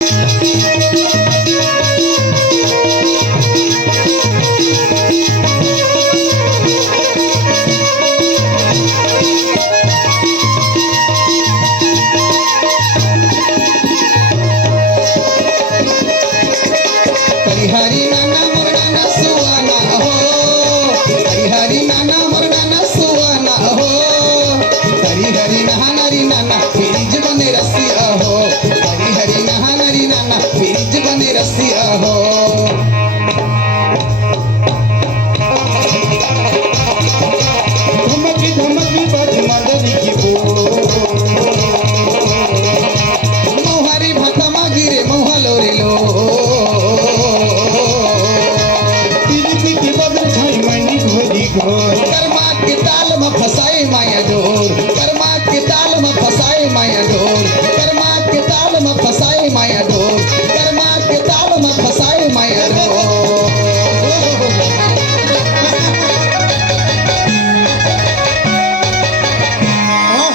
हरी नाना मुरडाना सुवाना हो, हरी नाना मुरडाना सुवाना हो, हरी नहानरी नाना फ्रिज बने रसिया हो, हरी नहानरी नाना फ्रिज बने रसिया हो। धमकी धमकी बज मदद की बो, मोहरी भाता मागिरे मोहलो रे लो, कर्मा के ताल में फसाए माया डोर, कर्मा के ताल में फसाए माया डोर, कर्मा के ताल में फसाए माया डोर, कर्मा के ताल में